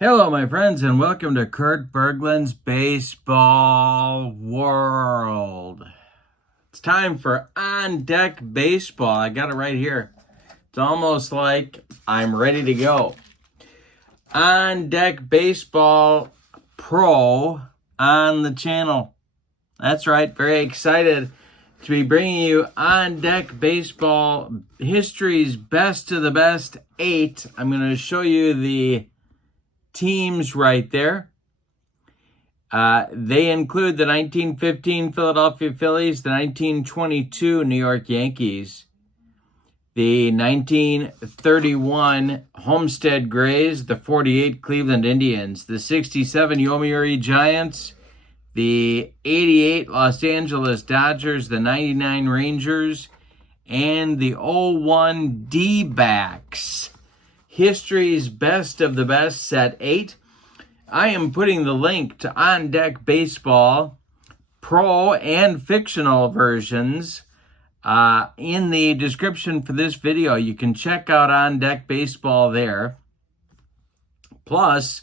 Hello, my friends, and welcome to Kurt Berglund's Baseball World. It's time for On Deck Baseball. I got it right here. It's almost like I'm ready to go. On Deck Baseball Pro on the channel. That's right, very excited to be bringing you On Deck Baseball History's Best of the Best 8. I'm going to show you the teams right there. They include the 1915 Philadelphia Phillies, the 1922 New York Yankees, the 1931 Homestead Grays, the 48 Cleveland Indians, the 67 Yomiuri Giants, the 88 Los Angeles Dodgers, the 99 Rangers, and the 01 D-backs. History's Best of the Best Set 8. I am putting the link to On Deck Baseball Pro and fictional versions in the description for this video. You can check out On Deck Baseball there. Plus,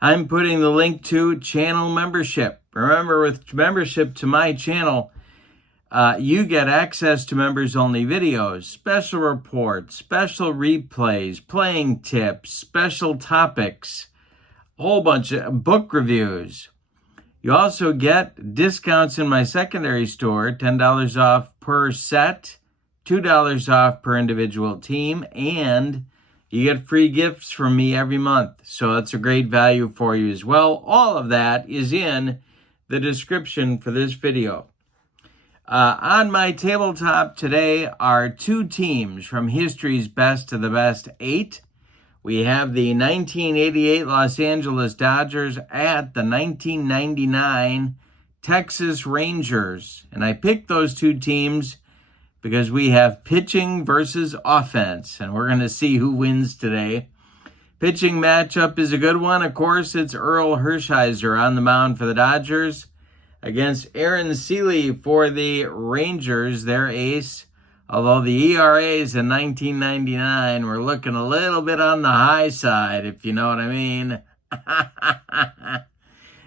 I'm putting the link to channel membership. Remember, with membership to my channel, you get access to members-only videos, special reports, special replays, playing tips, special topics, a whole bunch of book reviews. You also get discounts in my secondary store, $10 off per set, $2 off per individual team, and you get free gifts from me every month. So that's a great value for you as well. All of that is in the description for this video. On my tabletop today are two teams from history's best to the best 8. We have the 1988 Los Angeles Dodgers at the 1999 Texas Rangers. And I picked those two teams because we have pitching versus offense, and we're going to see who wins today. Pitching matchup is a good one. Of course, it's Earl Hershiser on the mound for the Dodgers against Aaron Sele for the Rangers, their ace. Although the ERAs in 1999 were looking a little bit on the high side, if you know what I mean.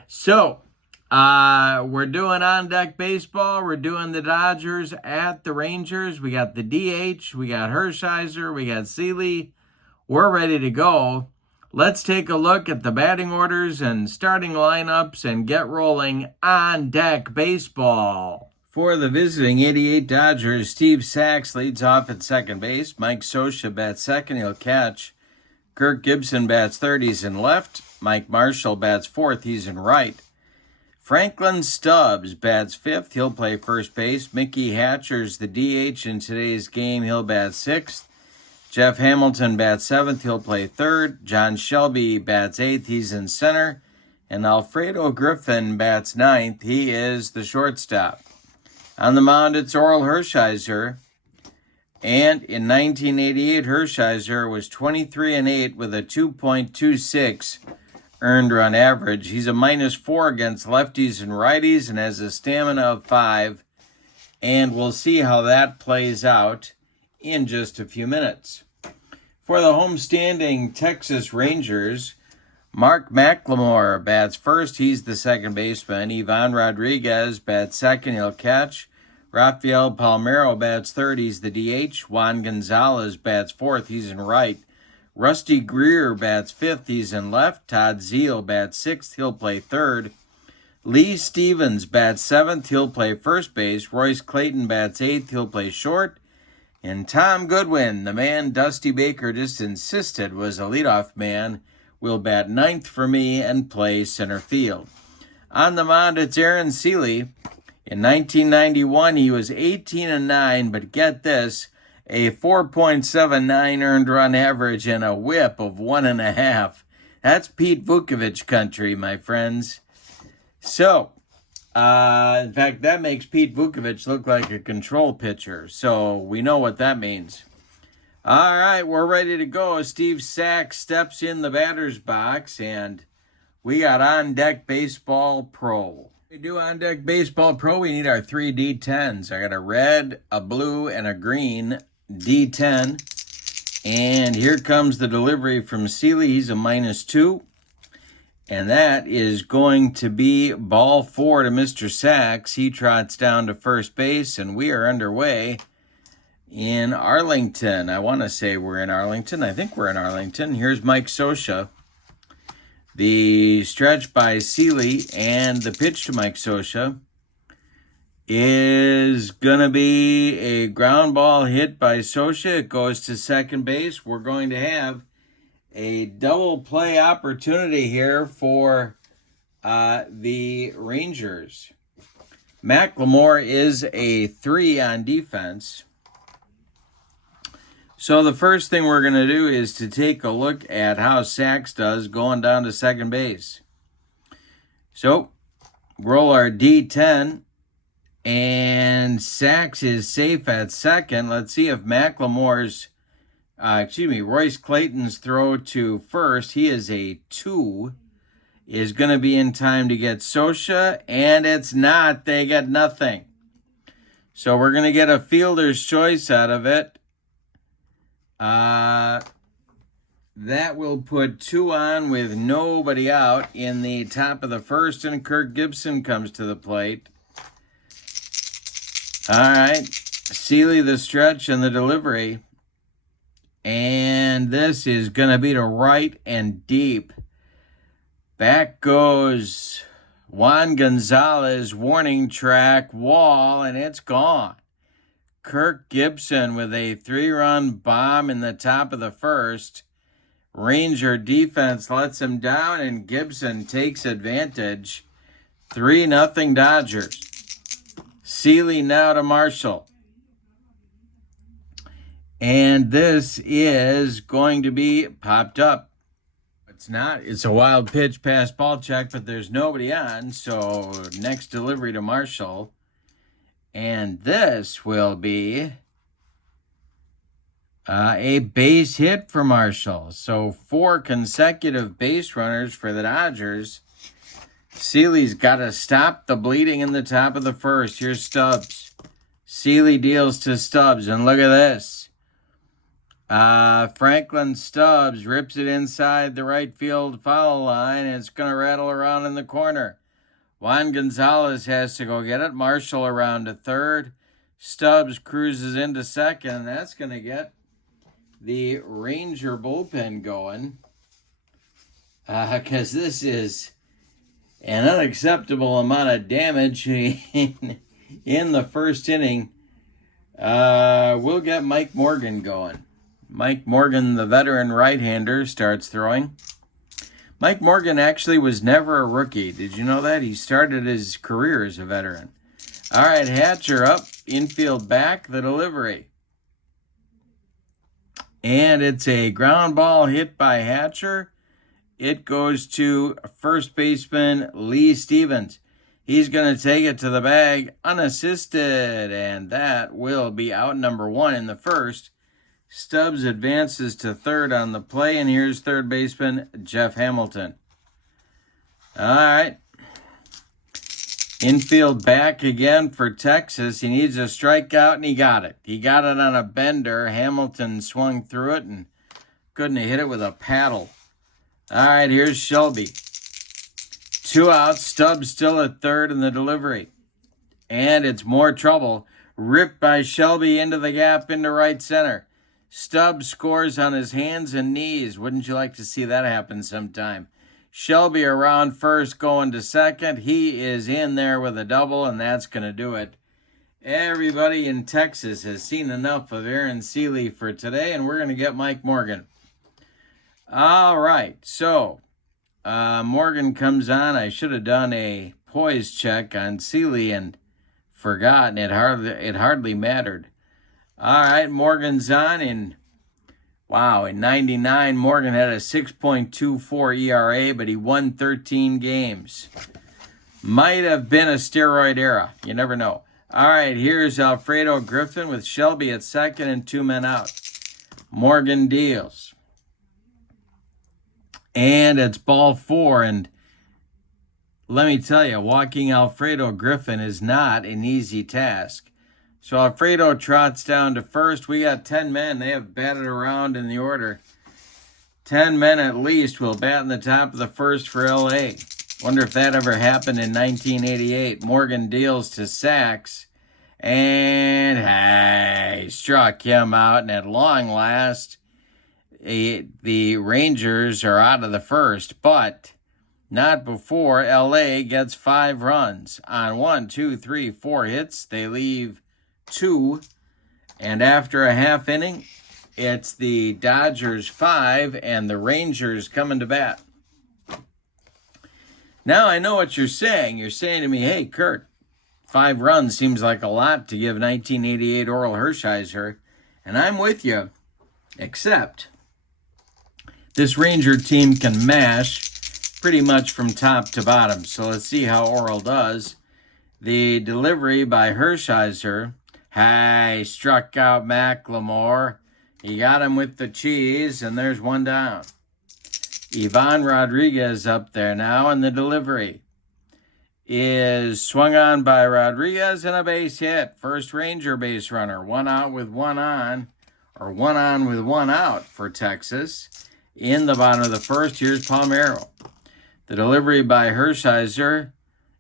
So, we're doing On Deck Baseball. We're doing the Dodgers at the Rangers. We got the DH. We got Hershiser. We got Sele. We're ready to go. Let's take a look at the batting orders and starting lineups and get rolling On Deck Baseball. For the visiting 88 Dodgers, Steve Sachs leads off at second base. Mike Scioscia bats second, he'll catch. Kirk Gibson bats third, he's in left. Mike Marshall bats fourth, he's in right. Franklin Stubbs bats fifth, he'll play first base. Mickey Hatcher's the DH in today's game, he'll bat sixth. Jeff Hamilton bats seventh, he'll play third. John Shelby bats eighth, he's in center. And Alfredo Griffin bats ninth, he is the shortstop. On the mound, it's Earl Hershiser. And in 1988, Hershiser was 23-8 with a 2.26 earned run average. He's a -4 against lefties and righties and has a stamina of 5. And we'll see how that plays out in just a few minutes. For the homestanding Texas Rangers, Mark McLemore bats first. He's the second baseman. Ivan Rodriguez bats second. He'll catch. Rafael Palmeiro bats third. He's the DH. Juan Gonzalez bats fourth. He's in right. Rusty Greer bats fifth. He's in left. Todd Zeile bats sixth. He'll play third. Lee Stevens bats seventh. He'll play first base. Royce Clayton bats eighth. He'll play short. And Tom Goodwin, the man Dusty Baker just insisted was a leadoff man, will bat ninth for me and play center field. On the mound, it's Aaron Sele. In 1991, he was 18-9, but get this, a 4.79 earned run average and a whip of 1.5. That's Pete Vukovich country, my friends. So, in fact, that makes Pete Vukovich look like a control pitcher, so we know what that means. All right, we're ready to go. Steve Sachs steps in the batter's box, and we got On Deck Baseball Pro. We do On Deck Baseball Pro, we need our 3 D10s. I got a red, a blue, and a green D10. And here comes the delivery from Sele. He's a -2. And that is going to be ball 4 to Mr. Sachs. He trots down to first base, and we are underway in Arlington. I want to say we're in Arlington. I think we're in Arlington. Here's Mike Scioscia. The stretch by Sele and the pitch to Mike Scioscia is going to be a ground ball hit by Scioscia. It goes to second base. We're going to have a double play opportunity here for the Rangers. McLemore is a 3 on defense. So the first thing we're going to do is to take a look at how Sachs does going down to second base. So roll our D10, and Sachs is safe at second. Let's see if McLemore's Royce Clayton's throw to first, he is a 2, is going to be in time to get Scioscia, and it's not. They get nothing. So we're going to get a fielder's choice out of it. That will put 2 on with nobody out in the top of the first, and Kirk Gibson comes to the plate. All right, Sele the stretch and the delivery. And this is going to be to right and deep. Back goes Juan Gonzalez, warning track, wall, and it's gone. Kirk Gibson with a 3-run bomb in the top of the first. Ranger defense lets him down, and Gibson takes advantage. 3-0 Dodgers. Sele now to Marshall. And this is going to be popped up. It's not. It's a wild pitch past ball check, but there's nobody on. So next delivery to Marshall. And this will be a base hit for Marshall. So 4 consecutive base runners for the Dodgers. Sele's got to stop the bleeding in the top of the first. Here's Stubbs. Sele deals to Stubbs, and look at this. Franklin Stubbs rips it inside the right field foul line, and it's going to rattle around in the corner. Juan Gonzalez has to go get it. Marshall around to third. Stubbs cruises into second, and that's going to get the Ranger bullpen going. Because this is an unacceptable amount of damage in the first inning. We'll get Mike Morgan going. Mike Morgan, the veteran right-hander, starts throwing. Mike Morgan actually was never a rookie. Did you know that? He started his career as a veteran. All right, Hatcher up, infield back, the delivery. And it's a ground ball hit by Hatcher. It goes to first baseman Lee Stevens. He's going to take it to the bag unassisted, and that will be out number 1 in the first. Stubbs advances to third on the play, and here's third baseman Jeff Hamilton. All right. Infield back again for Texas. He needs a strikeout, and he got it. He got it on a bender. Hamilton swung through it and couldn't hit it with a paddle. All right, here's Shelby. 2 outs. Stubbs still at third in the delivery. And it's more trouble. Ripped by Shelby into the gap into right center. Stubbs scores on his hands and knees. Wouldn't you like to see that happen sometime? Shelby around first going to second. He is in there with a double, and that's going to do it. Everybody in Texas has seen enough of Aaron Sele for today, and we're going to get Mike Morgan. All right, so Morgan comes on. I should have done a poise check on Sele and forgotten. It hardly mattered. All right, Morgan's on, and wow, in 99, Morgan had a 6.24 ERA, but he won 13 games. Might have been a steroid era. You never know. All right, here's Alfredo Griffin with Shelby at second and 2 men out. Morgan deals. And it's ball 4, and let me tell you, walking Alfredo Griffin is not an easy task. So Alfredo trots down to first. We got 10 men. They have batted around in the order. 10 men at least will bat in the top of the first for LA. Wonder if that ever happened in 1988. Morgan deals to Sachs, and he struck him out, and at long last, the Rangers are out of the first, but not before LA gets 5 runs. On 1, 2, 3, 4 hits, they leave 2, and after a half inning, it's the Dodgers 5 and the Rangers coming to bat. Now I know what you're saying. You're saying to me, hey, Kurt, 5 runs seems like a lot to give 1988 Oral Hershiser, and I'm with you, except this Ranger team can mash pretty much from top to bottom. So let's see how Oral does. The delivery by Hershiser. He struck out McLemore. He got him with the cheese, and there's 1 down. Ivan Rodriguez up there now, and the delivery is swung on by Rodriguez and a base hit. First Ranger base runner. 1 out with 1 on, or 1 on with 1 out for Texas. In the bottom of the first, here's Palmeiro. The delivery by Hershiser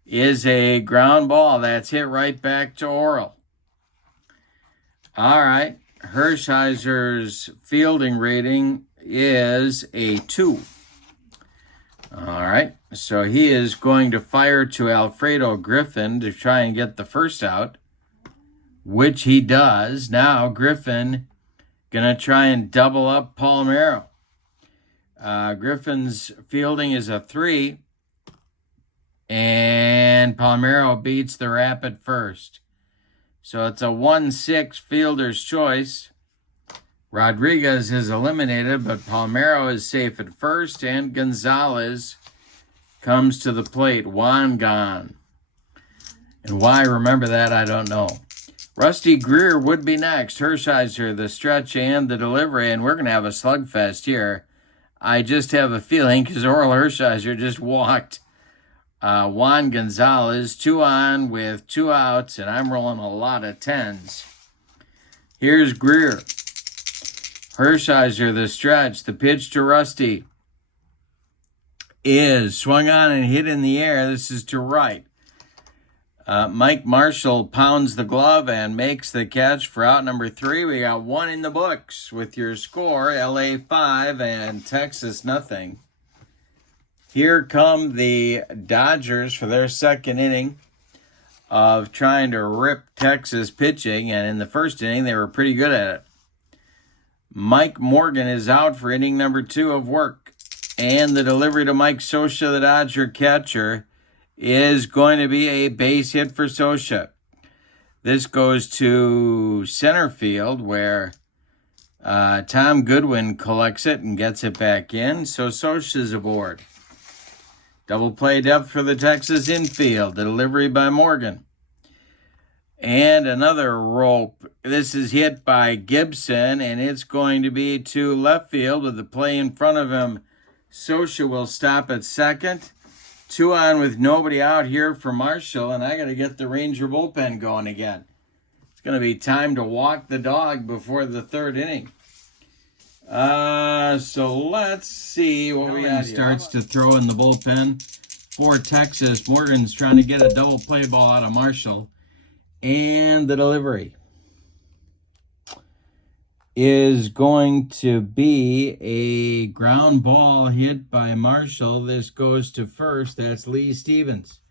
is a ground ball. That's hit right back to Oral. All right. Hershiser's fielding rating is a 2. All right. So he is going to fire to Alfredo Griffin to try and get the first out, which he does. Now Griffin going to try and double up Palmeiro. Griffin's fielding is a 3, and Palmeiro beats the rap at first. So it's a 1-6 fielder's choice. Rodriguez is eliminated, but Palmeiro is safe at first, and Gonzalez comes to the plate. Juan gone. And why I remember that, I don't know. Rusty Greer would be next. Hershiser, the stretch and the delivery, and we're going to have a slugfest here. I just have a feeling because Oral Hershiser just walked Juan Gonzalez. 2 on with 2 outs, and I'm rolling a lot of 10s. Here's Greer. Hershiser, the stretch. The pitch to Rusty is swung on and hit in the air. This is to right. Mike Marshall pounds the glove and makes the catch for out number 3. We got 1 in the books with your score, LA 5 and Texas nothing. Here come the Dodgers for their second inning of trying to rip Texas pitching, and in the first inning they were pretty good at it. Mike Morgan is out for inning number 2 of work, and the delivery to Mike Scioscia, the Dodger catcher, is going to be a base hit for Scioscia. This goes to center field where Tom Goodwin collects it and gets it back in, so Scioscia's aboard. Double play depth for the Texas infield. The delivery by Morgan. And another rope. This is hit by Gibson, and it's going to be to left field with the play in front of him. Scioscia will stop at second. 2 on with nobody out here for Marshall, and I got to get the Ranger bullpen going again. It's going to be time to walk the dog before the 3rd inning. So let's see what we got here. Starts to throw in the bullpen for Texas. Morgan's trying to get a double play ball out of Marshall. And the delivery is going to be a ground ball hit by Marshall. This goes to first. That's Lee Stevens.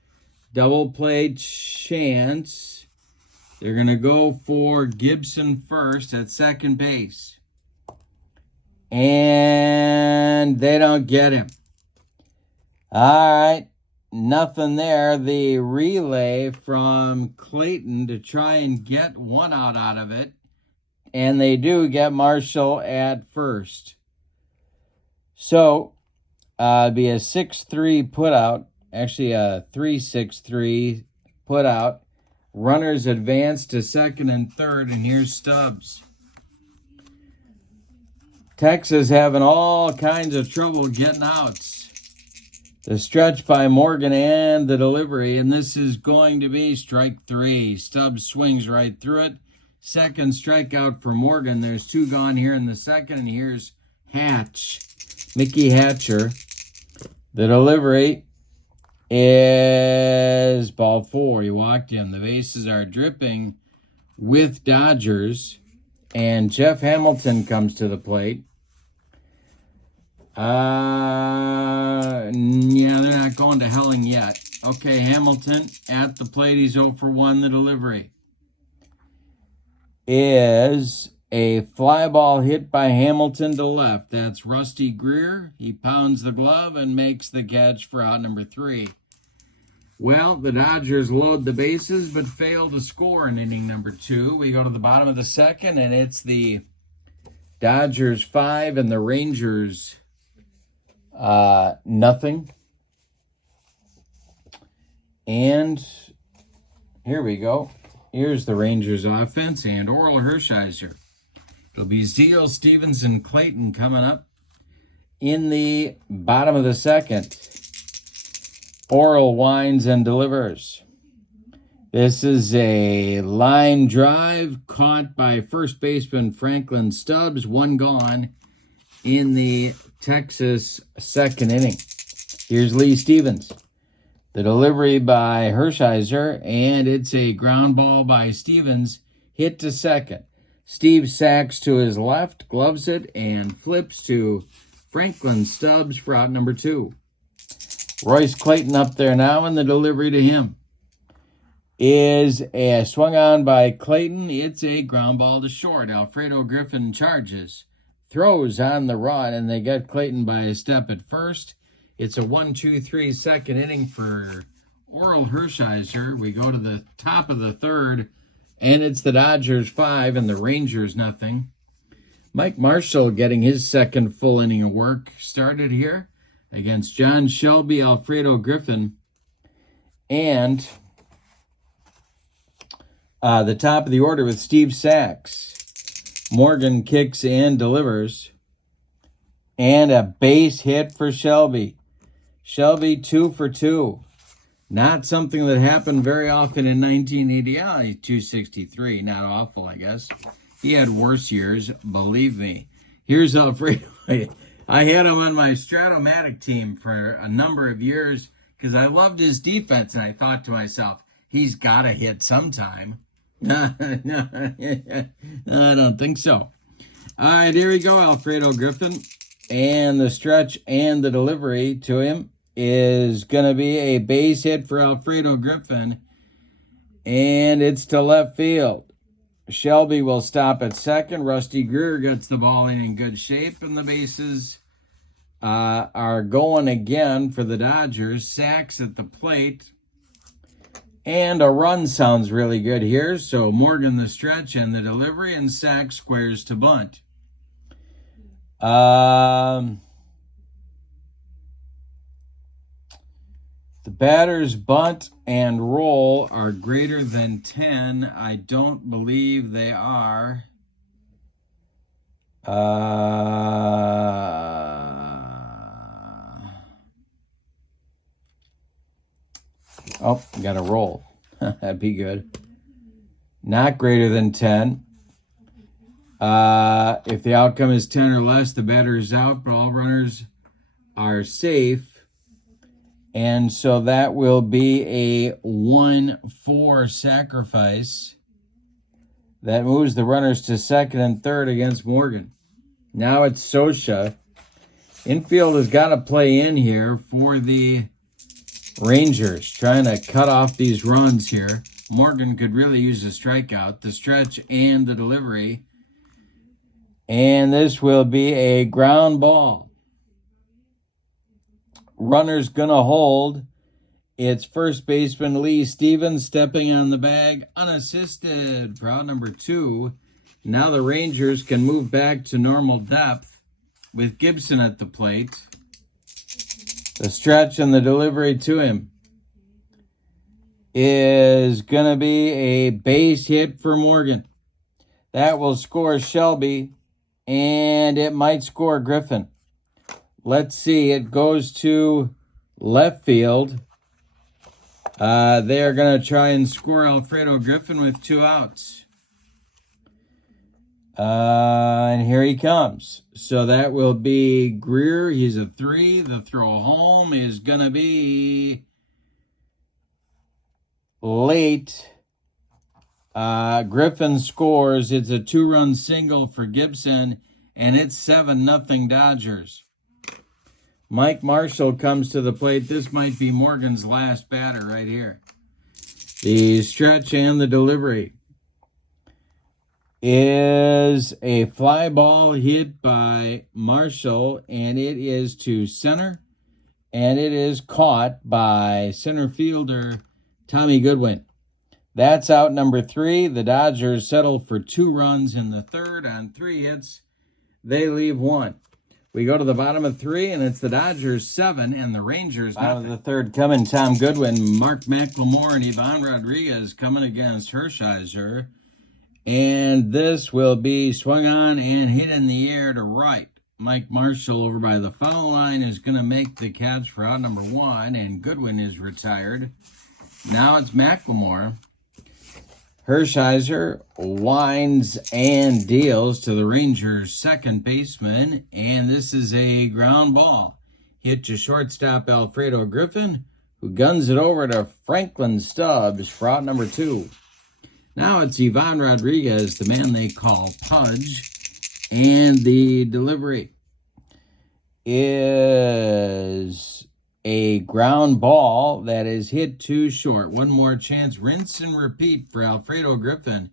Double play chance. They're going to go for Gibson first at second base. And they don't get him. All right. Nothing there. The relay from Clayton to try and get 1 out of it. And they do get Marshall at first. So, it'd be a 6-3 put out. Actually, a 3-6-3 put out. Runners advance to second and third, and here's Stubbs. Texas having all kinds of trouble getting outs. The stretch by Morgan and the delivery, and this is going to be strike 3. Stubbs swings right through it. Second strikeout for Morgan. There's 2 gone here in the second, and here's Hatch. Mickey Hatcher. The delivery is ball 4. He walked in. The bases are dripping with Dodgers. And Jeff Hamilton comes to the plate. Yeah, they're not going to Helling yet. Okay, Hamilton at the plate. He's 0 for 1. The delivery is a fly ball hit by Hamilton to left. That's Rusty Greer. He pounds the glove and makes the catch for out number 3. Well, the Dodgers load the bases but fail to score in inning number 2. We go to the bottom of the second, and it's the Dodgers 5 and the Rangers nothing. And here we go. Here's the Rangers offense and Oral Hershiser. It'll be Zeal, Stevens, and Clayton coming up in the bottom of the second. Oral winds and delivers. This is a line drive caught by first baseman Franklin Stubbs. 1 gone in the Texas second inning. Here's Lee Stevens. The delivery by Hershiser, and it's a ground ball by Stevens, hit to second. Steve sacks to his left, gloves it, and flips to Franklin Stubbs for out number 2. Royce Clayton up there now, and the delivery to him is a swung on by Clayton. It's a ground ball to short. Alfredo Griffin charges, throws on the run, and they get Clayton by a step at first. It's a 1-2-3 second inning for Oral Hershiser. We go to the top of the third, and it's the Dodgers 5 and the Rangers nothing. Mike Marshall getting his second full inning of work started here against John Shelby, Alfredo Griffin, and the top of the order with Steve Sachs. Morgan kicks and delivers, and a base hit for Shelby. Shelby 2 for 2. Not something that happened very often in 1980. Yeah, he's 263. Not awful, I guess. He had worse years, believe me. Here's Alfredo. I had him on my Stratomatic team for a number of years because I loved his defense, and I thought to myself, he's got to hit sometime. No, I don't think so. All right, here we go, Alfredo Griffin. And the stretch and the delivery to him is going to be a base hit for Alfredo Griffin. And it's to left field. Shelby will stop at second. Rusty Greer gets the ball in good shape. And the bases are going again for the Dodgers. Sachs at the plate. And a run sounds really good here. So Morgan the stretch and the delivery. And Sachs squares to bunt. The batters bunt and roll are greater than 10. I don't believe they are. Oh, got a roll. That'd be good. Not greater than 10. If the outcome is 10 or less, the batter is out, but all runners are safe. And so that will be a 1-4 sacrifice. That moves the runners to second and third against Morgan. Now it's Sosha. Infield has got to play in here for the Rangers, trying to cut off these runs here. Morgan could really use a strikeout. The stretch and the delivery. And this will be a ground ball. Runner's going to hold. It's first baseman Lee Stevens stepping on the bag unassisted for out number 2. Now the Rangers can move back to normal depth with Gibson at the plate. The stretch and the delivery to him is going to be a base hit for Morgan. That will score Shelby, and it might score Griffin. Let's see. It goes to left field. They are going to try and score Alfredo Griffin with 2 outs. And here he comes. So that will be Greer. He's a 3. The throw home is going to be late. Griffin scores. It's a 2-run single for Gibson, and it's 7-0 Dodgers. Mike Marshall comes to the plate. This might be Morgan's last batter right here. The stretch and the delivery is a fly ball hit by Marshall, and it is to center, and it is caught by center fielder Tommy Goodwin. That's out number 3. The Dodgers settle for 2 runs in the third on 3 hits. They leave 1. We go to the bottom of 3, and it's the Dodgers 7 and the Rangers nothing. Bottom of the third coming, Tom Goodwin, Mark McLemore, and Ivan Rodriguez coming against Hershiser. And this will be swung on and hit in the air to right. Mike Marshall over by the foul line is going to make the catch for out number 1, and Goodwin is retired. Now it's McLemore. Hershiser winds and deals to the Rangers' second baseman, and this is a ground ball. Hit to shortstop Alfredo Griffin, who guns it over to Franklin Stubbs for out number 2. Now it's Ivan Rodriguez, the man they call Pudge, and the delivery is a ground ball that is hit too short. One more chance, rinse and repeat for Alfredo Griffin.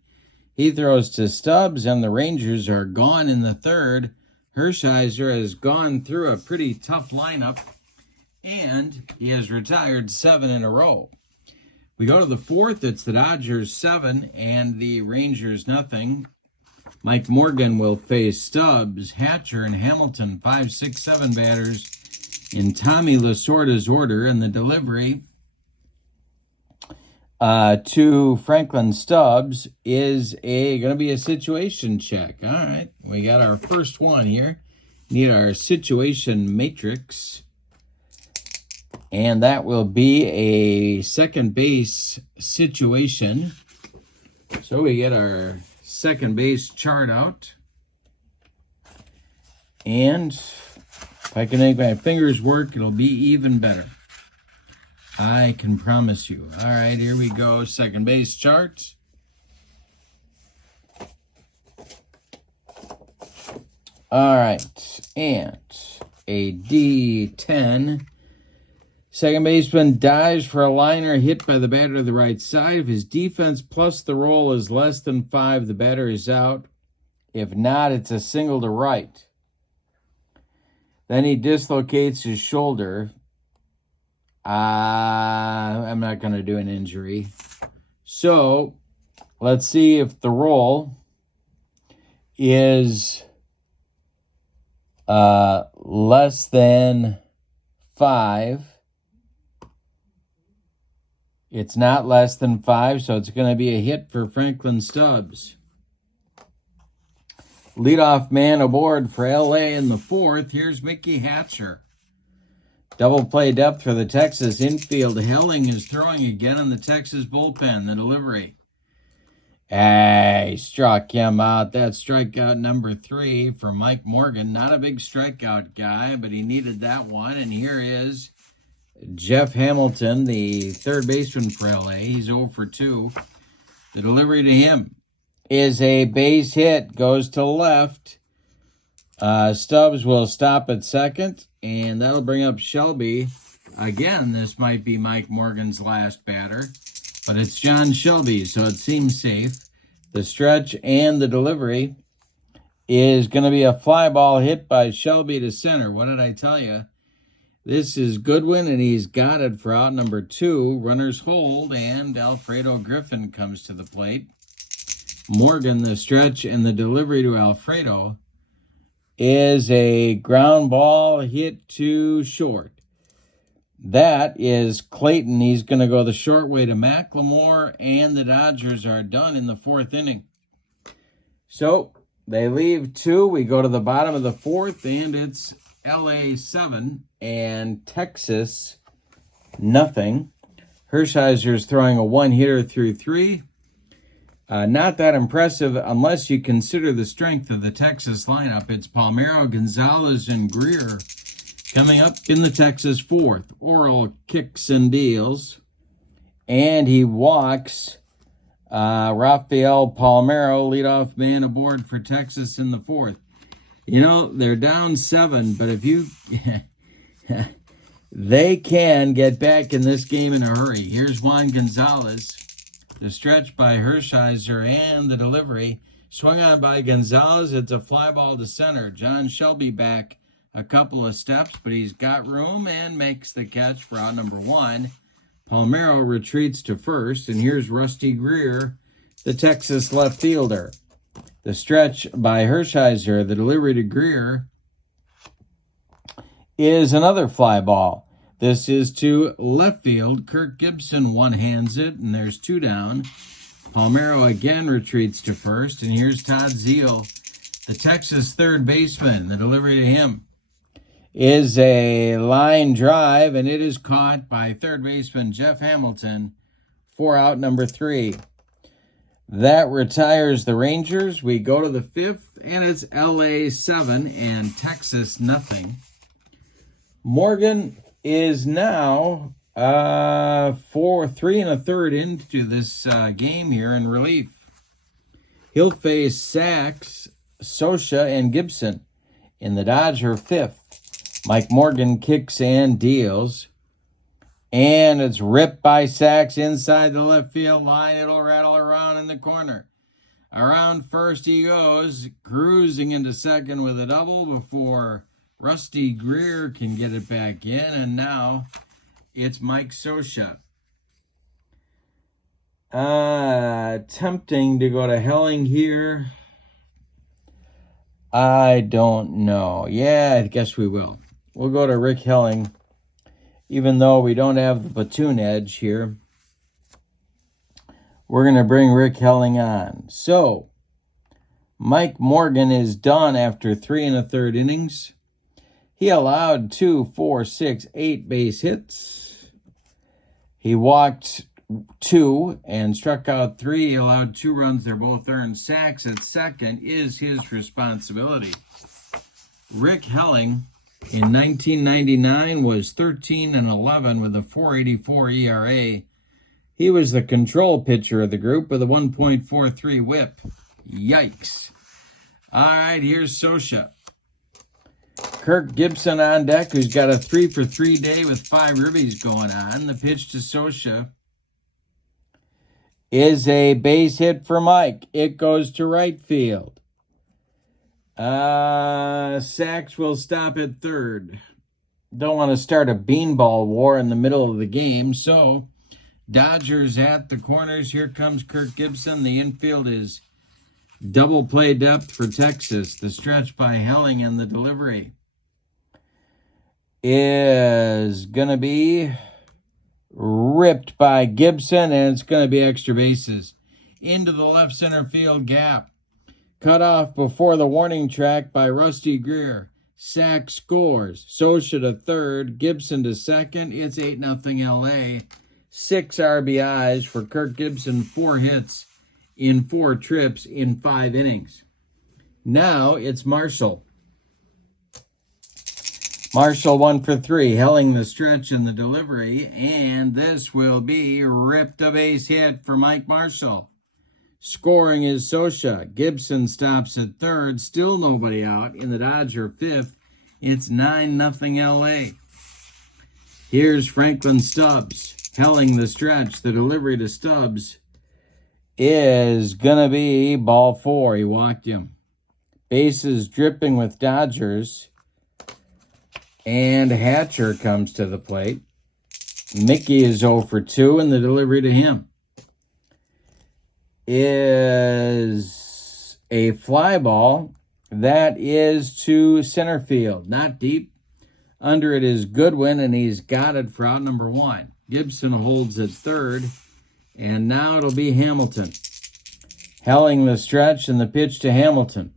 He throws to Stubbs, and the Rangers are gone in the third. Hershiser has gone through a pretty tough lineup, and he has retired 7 in a row. We go to the fourth. It's the Dodgers 7 and the Rangers nothing. Mike Morgan will face Stubbs, Hatcher, and Hamilton, 5, 6, 7 batters in Tommy Lasorda's order, and the delivery to Franklin Stubbs is going to be a situation check. All right, we got our first one here. Need our situation matrix. And that will be a second base situation. So we get our second base chart out. And if I can make my fingers work, it'll be even better. I can promise you. All right, here we go. Second base chart. All right, and a D10. Second baseman dives for a liner hit by the batter to the right side. If his defense plus the roll is less than 5, the batter is out. If not, it's a single to right. Then he dislocates his shoulder. I'm not going to do an injury. So let's see if the roll is less than 5. It's not less than 5, so it's going to be a hit for Franklin Stubbs. Leadoff man aboard for LA in the fourth. Here's Mickey Hatcher. Double play depth for the Texas infield. Helling is throwing again in the Texas bullpen. The delivery. He struck him out. That's strikeout number 3 for Mike Morgan. Not a big strikeout guy, but he needed that one. And here is Jeff Hamilton, the third baseman for LA. He's 0 for 2. The delivery to him is a base hit. Goes to left. Stubbs will stop at second, and that'll bring up Shelby. Again, this might be Mike Morgan's last batter, but it's John Shelby, so it seems safe. The stretch and the delivery is going to be a fly ball hit by Shelby to center. What did I tell you? This is Goodwin, and he's got it for out number 2. Runners hold, and Alfredo Griffin comes to the plate. Morgan, the stretch, and the delivery to Alfredo is a ground ball hit to short. That is Clayton. He's going to go the short way to McLemore, and the Dodgers are done in the 4th inning. So they leave 2. We go to the bottom of the 4th, and it's LA 7 and Texas nothing. Hershiser's throwing a 1-hitter through 3. Not that impressive unless you consider the strength of the Texas lineup. It's Palmeiro, Gonzalez, and Greer coming up in the Texas fourth. Oral kicks and deals. And he walks Rafael Palmeiro, leadoff man aboard for Texas in the fourth. You know, they're down 7, but if you... they can get back in this game in a hurry. Here's Juan Gonzalez. The stretch by Hershiser and the delivery. Swung on by Gonzalez. It's a fly ball to center. John Shelby back a couple of steps, but he's got room and makes the catch for out number 1. Palmeiro retreats to first, and here's Rusty Greer, the Texas left fielder. The stretch by Hershiser, the delivery to Greer, is another fly ball. This is to left field. Kirk Gibson one-hands it, and there's 2 down. Palmeiro again retreats to first, and here's Todd Zeile, the Texas third baseman. The delivery to him is a line drive, and it is caught by third baseman Jeff Hamilton for out number 3. That retires the Rangers. We go to the 5th, and it's LA 7 and Texas nothing. Morgan is now 3 1/3 into this game here in relief. He'll face Sachs, Sosha, and Gibson in the Dodger 5th. Mike Morgan kicks and deals. And it's ripped by Sachs inside the left field line. It'll rattle around in the corner. Around first he goes, cruising into second with a double before Rusty Greer can get it back in. And now it's Mike Sosha. Tempting to go to Helling here. I don't know. Yeah, I guess we will. We'll go to Rick Helling, even though we don't have the platoon edge here. We're going to bring Rick Helling on. So, Mike Morgan is done after 3 1/3 innings. He allowed 2, 4, 6, 8 base hits. He walked 2 and struck out 3. He allowed 2 runs. They're both earned. Sachs at second is his responsibility. Rick Helling in 1999 was 13-11 with a 4.84 ERA. He was the control pitcher of the group with a 1.43 whip. Yikes. All right, here's Sosha. Kirk Gibson on deck, who's got a 3-for-3 day with 5 ribbies going on. The pitch to Sosha is a base hit for Mike. It goes to right field. Sachs will stop at third. Don't want to start a beanball war in the middle of the game, so Dodgers at the corners. Here comes Kirk Gibson. The infield is double play depth for Texas. The stretch by Helling and the delivery is going to be ripped by Gibson, and it's going to be extra bases. Into the left center field gap. Cut off before the warning track by Rusty Greer. Sachs scores. Sosha to third. Gibson to second. It's 8-0 LA. 6 RBIs for Kirk Gibson. 4 hits in 4 trips in 5 innings. Now it's Marshall. Marshall 1 for 3. Helling the stretch and the delivery. And this will be ripped a base hit for Mike Marshall. Scoring is Sosha. Gibson stops at third. Still nobody out in the Dodger 5th. It's 9-0 LA. Here's Franklin Stubbs. Helling the stretch. The delivery to Stubbs is going to be ball 4. He walked him. Bases dripping with Dodgers. And Hatcher comes to the plate. Mickey is 0 for 2, and the delivery to him is a fly ball that is to center field. Not deep. Under it is Goodwin, and he's got it for out number 1. Gibson holds at third, and now it'll be Hamilton. Helling the stretch, and the pitch to Hamilton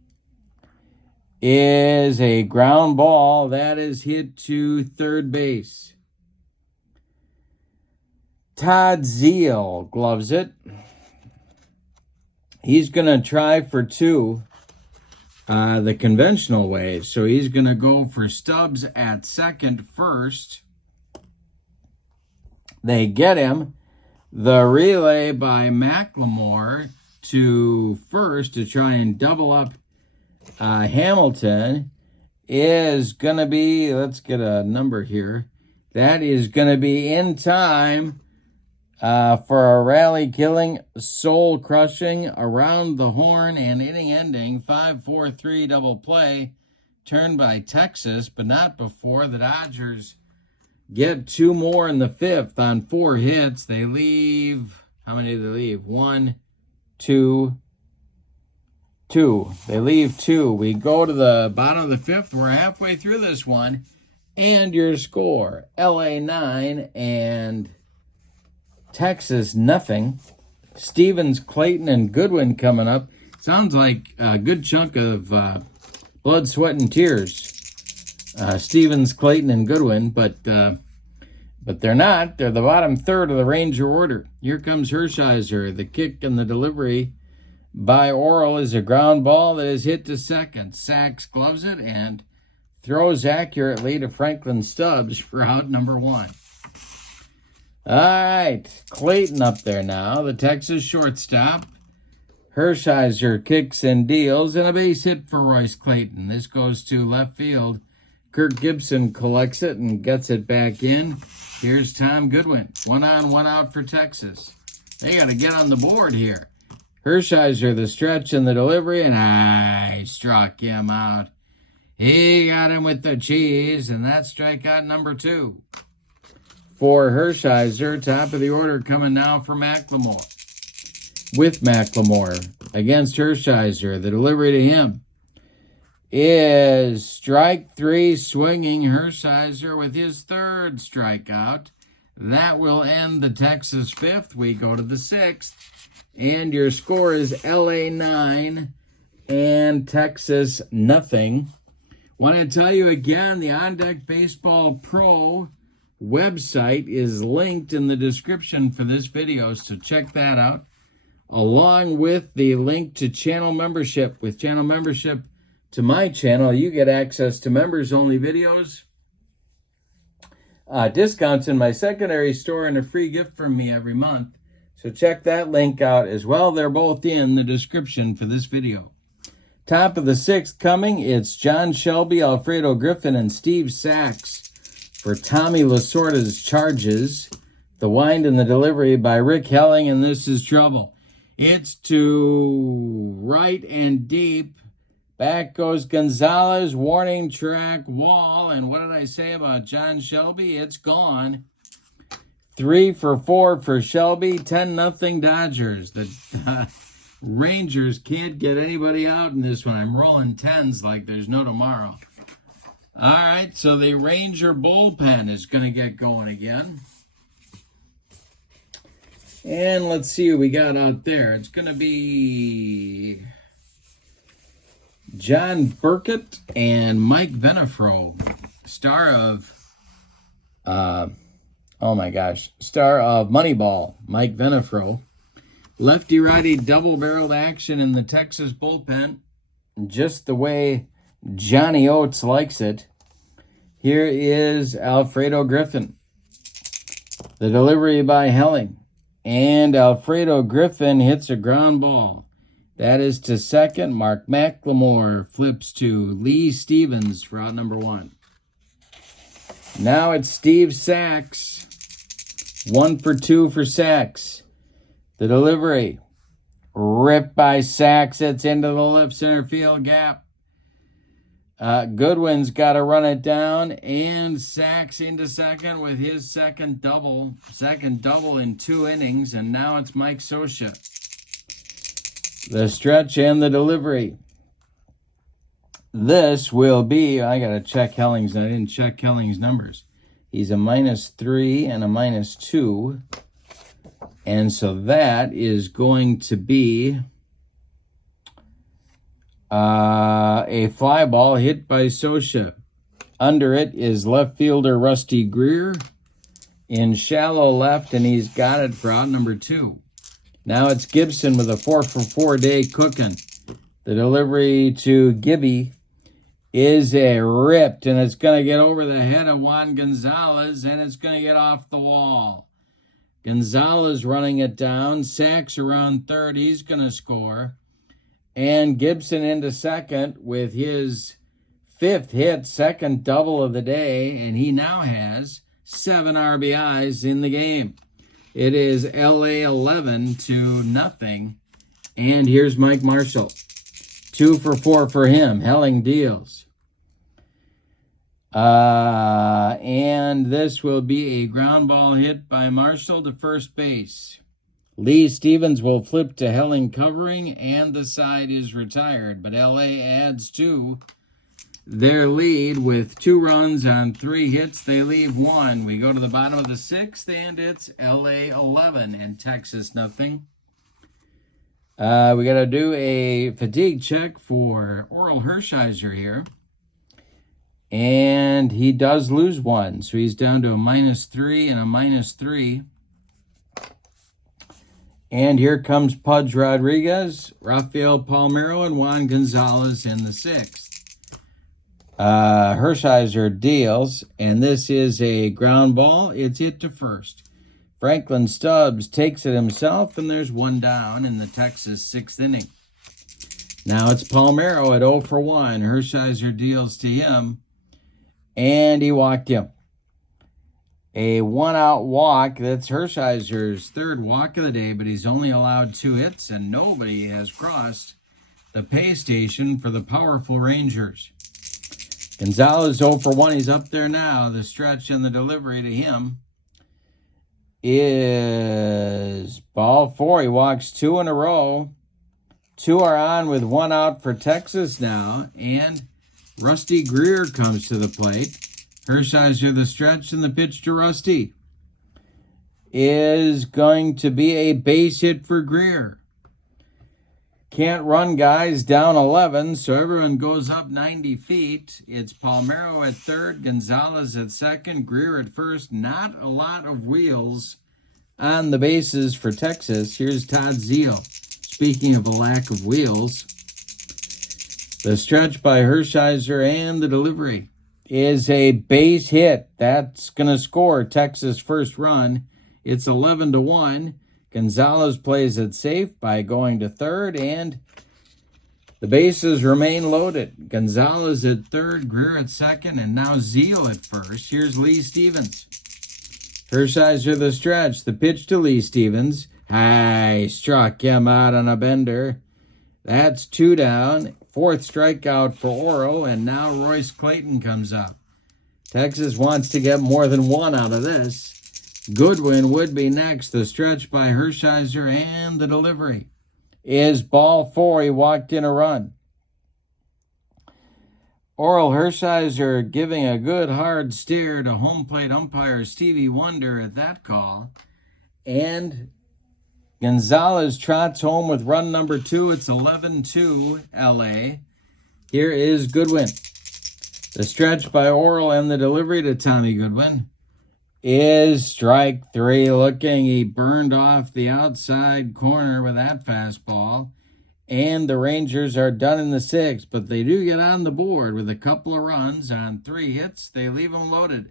is a ground ball that is hit to third base. Todd Zeile gloves it. He's going to try for 2 the conventional way. So he's going to go for Stubbs at second first. They get him. The relay by McLemore to first to try and double up Hamilton is going to be, let's get a number here. That is going to be in time for a rally-killing, soul-crushing, around the horn and inning-ending 5-4-3 double play turned by Texas, but not before the Dodgers get 2 more in the 5th on 4 hits. They leave, how many do they leave? 1, 2, 2. They leave 2. We go to the bottom of the 5th. We're halfway through this one. And your score, LA 9 and Texas nothing. Stevens, Clayton, and Goodwin coming up. Sounds like a good chunk of blood, sweat, and tears. Stevens, Clayton, and Goodwin, but they're not. They're the bottom third of the Ranger order. Here comes Hershiser. The kick and the delivery by Oral is a ground ball that is hit to second. Sachs gloves it and throws accurately to Franklin Stubbs for out number 1. All right, Clayton up there now, the Texas shortstop. Hershiser kicks and deals, and a base hit for Royce Clayton. This goes to left field. Kirk Gibson collects it and gets it back in. Here's Tom Goodwin. 1 on, 1 out for Texas. They got to get on the board here. Hershiser, the stretch and the delivery, and I struck him out. He got him with the cheese, and that's strikeout number 2. For Hershiser, top of the order coming now for McLemore. With McLemore against Hershiser, the delivery to him is strike 3, swinging Hershiser with his 3rd strikeout. That will end the Texas 5th. We go to the 6th, and your score is LA 9 and Texas nothing. Want to tell you again, the On Deck Baseball Pro website is linked in the description for this video, so check that out, along with the link to channel membership. With channel membership to my channel, you get access to members-only videos, discounts in my secondary store, and a free gift from me every month. So check that link out as well. They're both in the description for this video. Top of the 6th coming, it's John Shelby, Alfredo Griffin, and Steve Sachs for Tommy Lasorda's Charges. The wind and the delivery by Rick Helling, and this is trouble. It's to right and deep. Back goes Gonzalez, warning track, wall. And what did I say about John Shelby? It's gone. 3 for 4 for Shelby, 10-0 Dodgers. The Rangers can't get anybody out in this one. I'm rolling 10s like there's no tomorrow. All right, so the Ranger bullpen is going to get going again. And let's see who we got out there. It's going to be John Burkett and Mike Venafro, star of Moneyball, Mike Venafro. Lefty-righty double-barreled action in the Texas bullpen, just the way Johnny Oates likes it. Here is Alfredo Griffin. The delivery by Helling. And Alfredo Griffin hits a ground ball. That is to second. Mark McLemore flips to Lee Stevens for out number 1. Now it's Steve Sachs. 1 for 2 for Sachs. The delivery. Ripped by Sachs. It's into the left center field gap. Goodwin's got to run it down, and Sachs into second with his second double in 2 innings, and now it's Mike Scioscia. The stretch and the delivery. This will be, I got to check Helling's, I didn't check Helling's numbers. He's a -3 and a -2, and so that is going to be a fly ball hit by Scioscia. Under it is left fielder Rusty Greer in shallow left, and he's got it for out number 2. Now it's Gibson with a 4-for-4 day cooking. The delivery to Gibby is a ripped, and it's going to get over the head of Juan Gonzalez, and it's going to get off the wall. Gonzalez running it down. Sacks around third. He's going to score. And Gibson into second with his 5th hit, second double of the day, and he now has 7 RBIs in the game. It is LA 11-0. And here's Mike Marshall. 2-for-4 for him. Helling deals. And this will be a ground ball hit by Marshall to first base. Lee Stevens will flip to Helling covering, and the side is retired. But LA adds to their lead with 2 runs on 3 hits. They leave 1. We go to the bottom of the 6th, and it's LA 11 and Texas nothing. We got to do a fatigue check for Oral Hershiser here. And he does lose 1, so he's down to a -3 and a -3. And here comes Pudge Rodriguez, Rafael Palmeiro, and Juan Gonzalez in the 6th. Hershiser deals, and this is a ground ball. It's hit to first. Franklin Stubbs takes it himself, and there's 1 down in the Texas 6th inning. Now it's Palmeiro at 0-for-1. Hershiser deals to him, and he walked him. A 1-out walk. That's Hershiser's 3rd walk of the day, but he's only allowed 2 hits, and nobody has crossed the pay station for the powerful Rangers. Gonzalez 0-for-1. He's up there now. The stretch and the delivery to him is ball 4. He walks 2 in a row. 2 are on with 1 out for Texas now, and Rusty Greer comes to the plate. Hershiser the stretch, and the pitch to Rusty is going to be a base hit for Greer. Can't run, guys, down 11, so everyone goes up 90 feet. It's Palmeiro at 3rd, Gonzalez at 2nd, Greer at 1st. Not a lot of wheels on the bases for Texas. Here's Todd Zeal. Speaking of a lack of wheels, the stretch by Hershiser and the delivery is a base hit. That's going to score Texas' first run. It's 11-1. Gonzalez plays it safe by going to 3rd, and the bases remain loaded. Gonzalez at 3rd, Greer at 2nd, and now Zeal at 1st. Here's Lee Stevens. Hershiser the stretch. The pitch to Lee Stevens. High, struck him out on a bender. That's 2 down. 4th strikeout for Oral, and now Royce Clayton comes up. Texas wants to get more than 1 out of this. Goodwin would be next. The stretch by Hershiser, and the delivery is ball 4. He walked in a run. Oral Hershiser giving a good hard stare to home plate umpire Stevie Wonder at that call. And Gonzalez trots home with run number 2. It's 11-2 LA. Here is Goodwin. The stretch by Oral, and the delivery to Tommy Goodwin is strike 3 looking. He burned off the outside corner with that fastball. And the Rangers are done in the 6th, but they do get on the board with a couple of runs on 3 hits. They leave them loaded.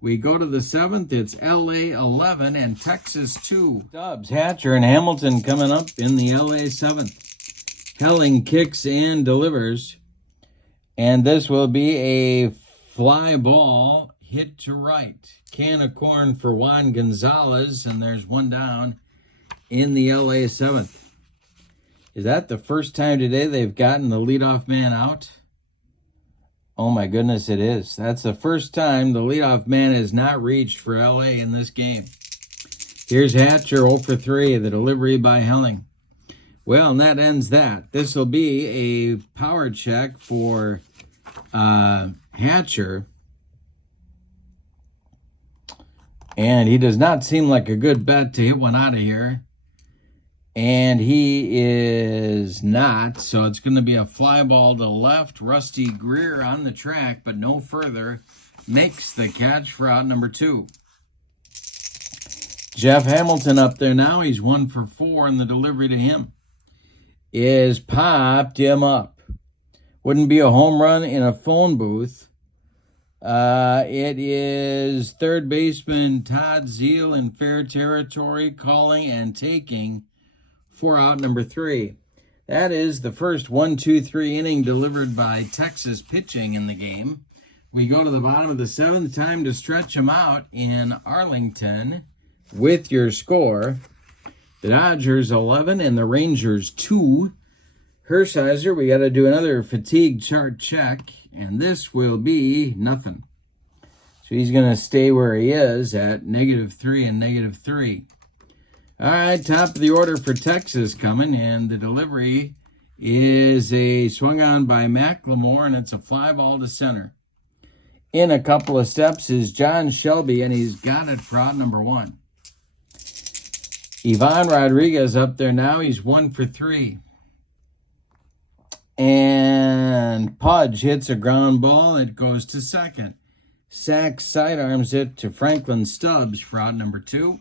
We go to the 7th. It's LA 11 and Texas 2. Stubbs, Hatcher, and Hamilton coming up in the LA 7th. Helling kicks and delivers. And this will be a fly ball hit to right. Can of corn for Juan Gonzalez, and there's 1 down in the LA 7th. Is that the first time today they've gotten the leadoff man out? Oh my goodness, it is. That's the first time the leadoff man has not reached for LA in this game. Here's Hatcher 0-for-3, the delivery by Helling. Well, and that ends that. This will be a power check for Hatcher. And he does not seem like a good bet to hit one out of here. And he is not, so it's going to be a fly ball to left. Rusty Greer on the track, but no further. Makes the catch for out number 2. Jeff Hamilton up there now. He's 1 for 4, and the delivery to him is popped him up. Wouldn't be a home run in a phone booth. It is third baseman Todd Zeal in fair territory, calling and taking for out number 3. That is the first 1-2-3 inning delivered by Texas pitching in the game. We go to the bottom of the 7th, time to stretch them out in Arlington with your score. The Dodgers 11 and the Rangers 2. Hershiser, we got to do another fatigue chart check, and this will be nothing. So he's going to stay where he is at -3 and -3. All right, top of the order for Texas coming, and the delivery is a swung on by Macklemore, and it's a fly ball to center. In a couple of steps is John Shelby, and he's got it for out number 1. Ivan Rodriguez up there now. He's 1 for 3. And Pudge hits a ground ball. It goes to second. Sack sidearms it to Franklin Stubbs for out number 2.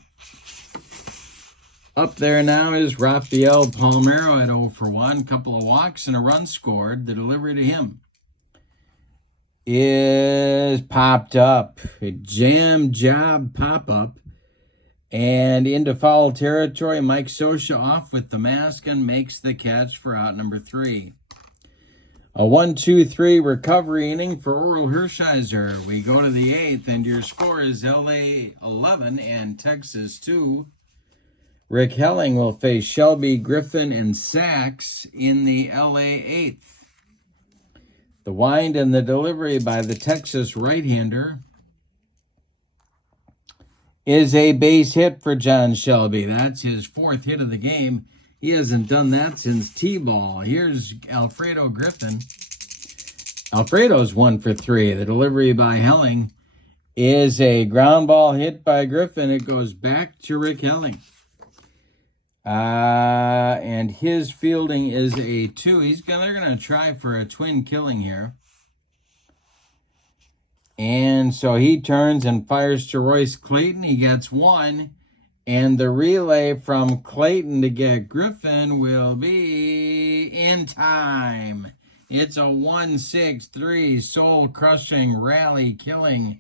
Up there now is Rafael Palmeiro at 0 for 1. Couple of walks and a run scored. The delivery to him is popped up. A jam job pop-up. And into foul territory, Mike Scioscia off with the mask and makes the catch for out number 3. A 1-2-3 recovery inning for Oral Hershiser. We go to the 8th, and your score is LA 11 and Texas 2. Rick Helling will face Shelby, Griffin, and Sachs in the LA 8th. The wind and the delivery by the Texas right-hander is a base hit for John Shelby. That's his 4th hit of the game. He hasn't done that since T-ball. Here's Alfredo Griffin. Alfredo's 1 for 3. The delivery by Helling is a ground ball hit by Griffin. It goes back to Rick Helling. And his fielding is a 2. They're going to try for a twin killing here. And so he turns and fires to Royce Clayton. He gets 1. And the relay from Clayton to get Griffin will be in time. It's a 1-6-3 soul-crushing, rally-killing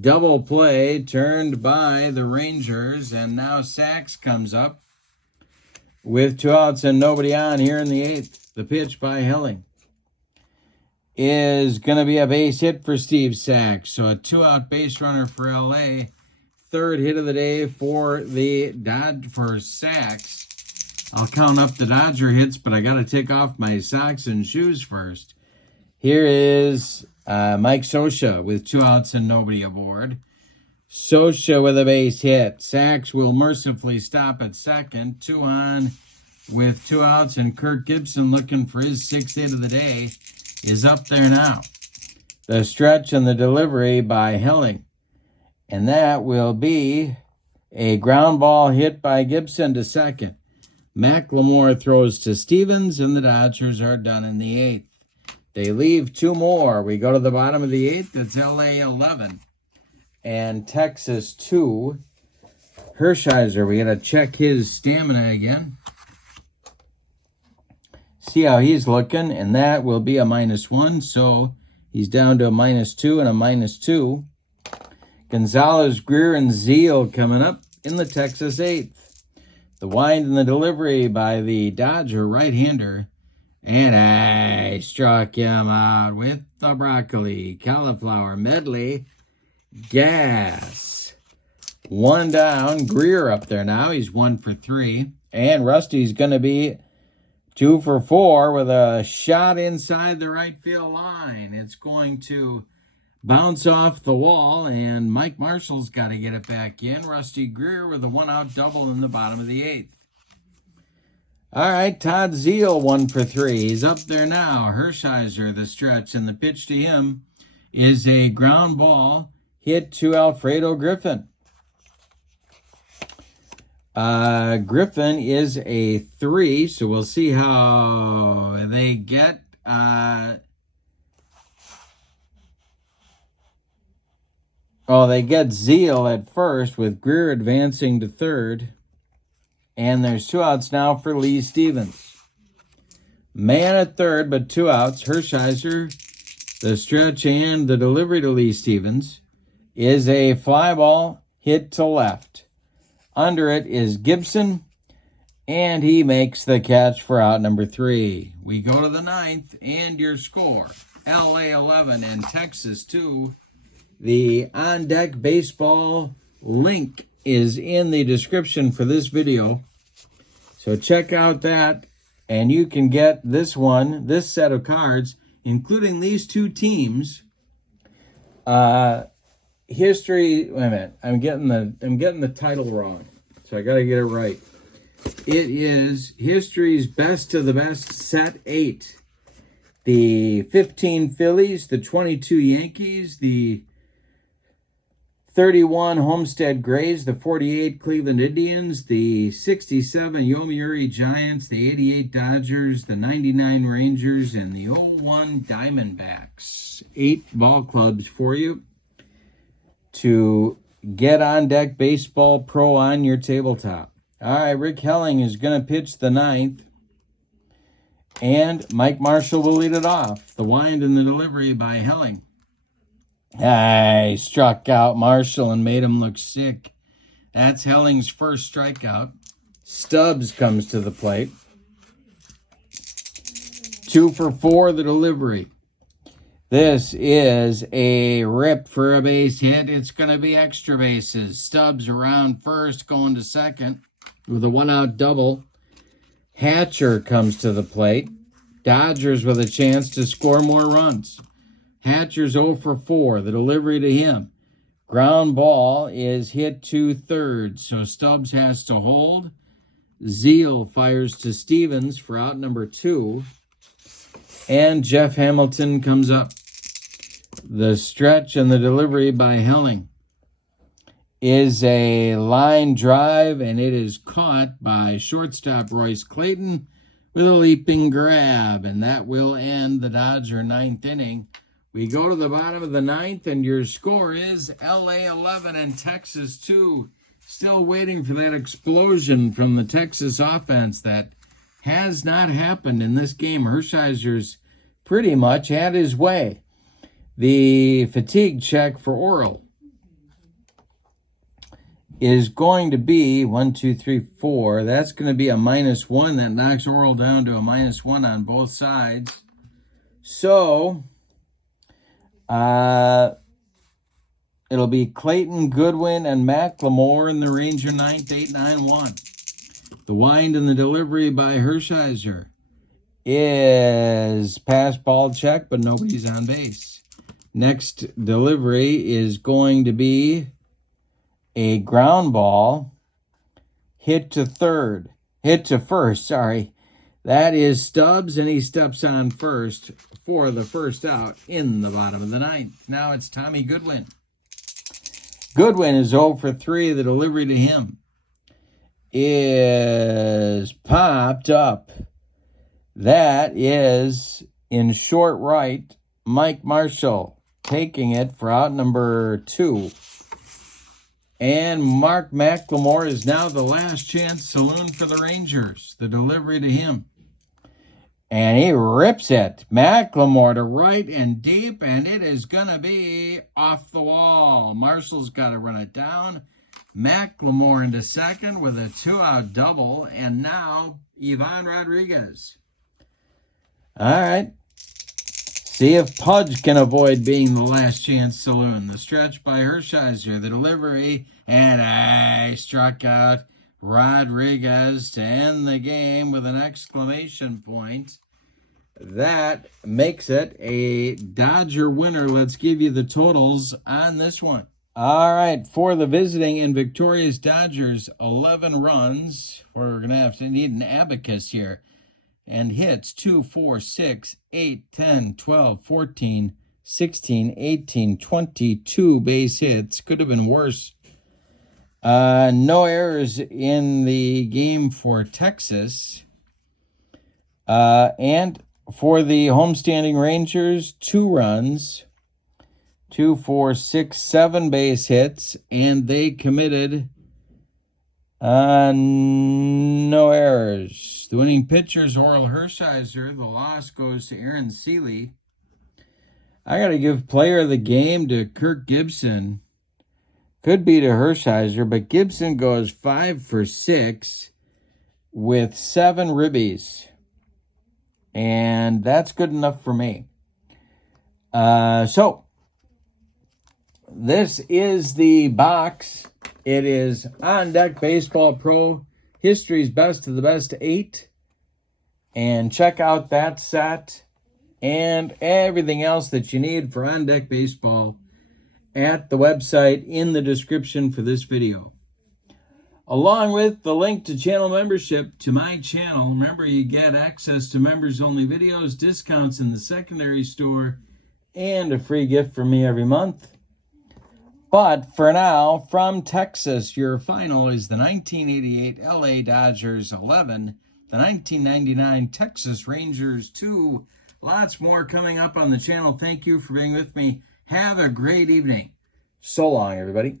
double play turned by the Rangers. And now Sachs comes up with 2 outs and nobody on here in the 8th. The pitch by Helling is going to be a base hit for Steve Sachs. So a 2-out base runner for LA. 3rd hit of the day for Sachs. I'll count up the Dodger hits, but I got to take off my socks and shoes first. Here is Mike Scioscia with 2 outs and nobody aboard. Scioscia with a base hit. Sachs will mercifully stop at second. 2 on with 2 outs, and Kirk Gibson, looking for his 6th hit of the day, is up there now. The stretch and the delivery by Helling. And that will be a ground ball hit by Gibson to second. Macklemore throws to Stevens, and the Dodgers are done in the 8th. They leave 2 more. We go to the bottom of the 8th. It's LA 11 and Texas 2. Hershiser, we got to check his stamina again. See how he's looking, and that will be a -1. So he's down to a -2 and a -2. Gonzalez, Greer, and Zeal coming up in the Texas 8th. The wind and the delivery by the Dodger right-hander. And I struck him out with the broccoli cauliflower medley. Gas. 1 down. Greer up there now. He's 1 for 3. And Rusty's going to be 2 for 4 with a shot inside the right field line. It's going to bounce off the wall, and Mike Marshall's got to get it back in. Rusty Greer with a 1-out double in the bottom of the 8th. All right, Todd Zeal 1 for 3. He's up there now. Hershiser, the stretch, and the pitch to him is a ground ball hit to Alfredo Griffin. Griffin is a 3, so we'll see how they get. Oh, they get Zeal at first with Greer advancing to third. And there's 2 outs now for Lee Stevens. Man at third, but 2 outs. Hershiser, the stretch and the delivery to Lee Stevens is a fly ball hit to left. Under it is Gibson, and he makes the catch for out number 3. We go to the 9th, and your score, LA 11 and Texas 2. The On Deck Baseball link is in the description for this video. So check out that, and you can get this set of cards, including these 2 teams. History, wait a minute, I'm getting the title wrong, so I got to get it right. It is History's Best of the Best Set 8. The 15 Phillies, the 22 Yankees, the 31 Homestead Grays, the 48 Cleveland Indians, the 67 Yomiuri Giants, the 88 Dodgers, the 99 Rangers, and the 01 Diamondbacks. 8 ball clubs for you to get On Deck Baseball Pro on your tabletop. All right, Rick Helling is going to pitch the 9th, and Mike Marshall will lead it off. The wind and the delivery by Helling. I struck out Marshall and made him look sick. That's Helling's first strikeout. Stubbs comes to the plate. 2 for 4, the delivery. This is a rip for a base hit. It's going to be extra bases. Stubbs around first, going to second with a 1-out double. Hatcher comes to the plate. Dodgers with a chance to score more runs. Hatcher's 0 for 4, the delivery to him. Ground ball is hit to third, so Stubbs has to hold. Zeal fires to Stevens for out number 2. And Jeff Hamilton comes up. The stretch and the delivery by Helling is a line drive, and it is caught by shortstop Royce Clayton with a leaping grab, and that will end the Dodger 9th inning. We go to the bottom of the 9th, and your score is LA 11 and Texas 2. Still waiting for that explosion from the Texas offense that has not happened in this game. Hershiser's pretty much had his way. The fatigue check for Oral is going to be 1, 2, 3, 4. That's going to be a -1. That knocks Oral down to a -1 on both sides. So it'll be Clayton, Goodwin, and McLemore in the Ranger 9th, 8-9-1. The wind and the delivery by Hershiser is pass ball check, but nobody's on base. Next delivery is going to be a ground ball hit to first, sorry. That is Stubbs, and he steps on first for the first out in the bottom of the 9th. Now it's Tommy Goodwin. Goodwin is 0 for 3. The delivery to him is popped up. That is in short right, Mike Marshall taking it for out number 2. And Mark McLemore is now the last chance saloon for the Rangers. The delivery to him. And he rips it. McLemore to right and deep, and it is going to be off the wall. Marshall's got to run it down. McLemore into second with a 2-out double, and now Ivan Rodriguez. All right. See if Pudge can avoid being the last chance saloon. The stretch by Hershiser, the delivery, and I struck out Rodriguez to end the game with an exclamation point. That makes it a Dodger winner. Let's give you the totals on this one. All right, for the visiting and victorious Dodgers, 11 runs. We're going to have to need an abacus here. And hits 2, 4, 6, 8, 10, 12, 14, 16, 18, 22 base hits. Could have been worse. No errors in the game for Texas. And for the homestanding Rangers, 2 runs, 2, 4, 6, 7 base hits, and they committed no errors. The winning pitcher is Hershiser. The loss goes to Sele. I got to give player of the game to Kirk Gibson. Could be to Hershiser, but Gibson goes 5 for 6 with 7 ribbies. And that's good enough for me. So, this is the box. It is On Deck Baseball Pro, History's Best of the Best 8. And check out that set and everything else that you need for On Deck Baseball at the website in the description for this video. Along with the link to channel membership to my channel. Remember, you get access to members-only videos, discounts in the secondary store, and a free gift from me every month. But for now, from Texas, your final is the 1988 LA Dodgers 11, the 1999 Texas Rangers 2. Lots more coming up on the channel. Thank you for being with me. Have a great evening. So long, everybody.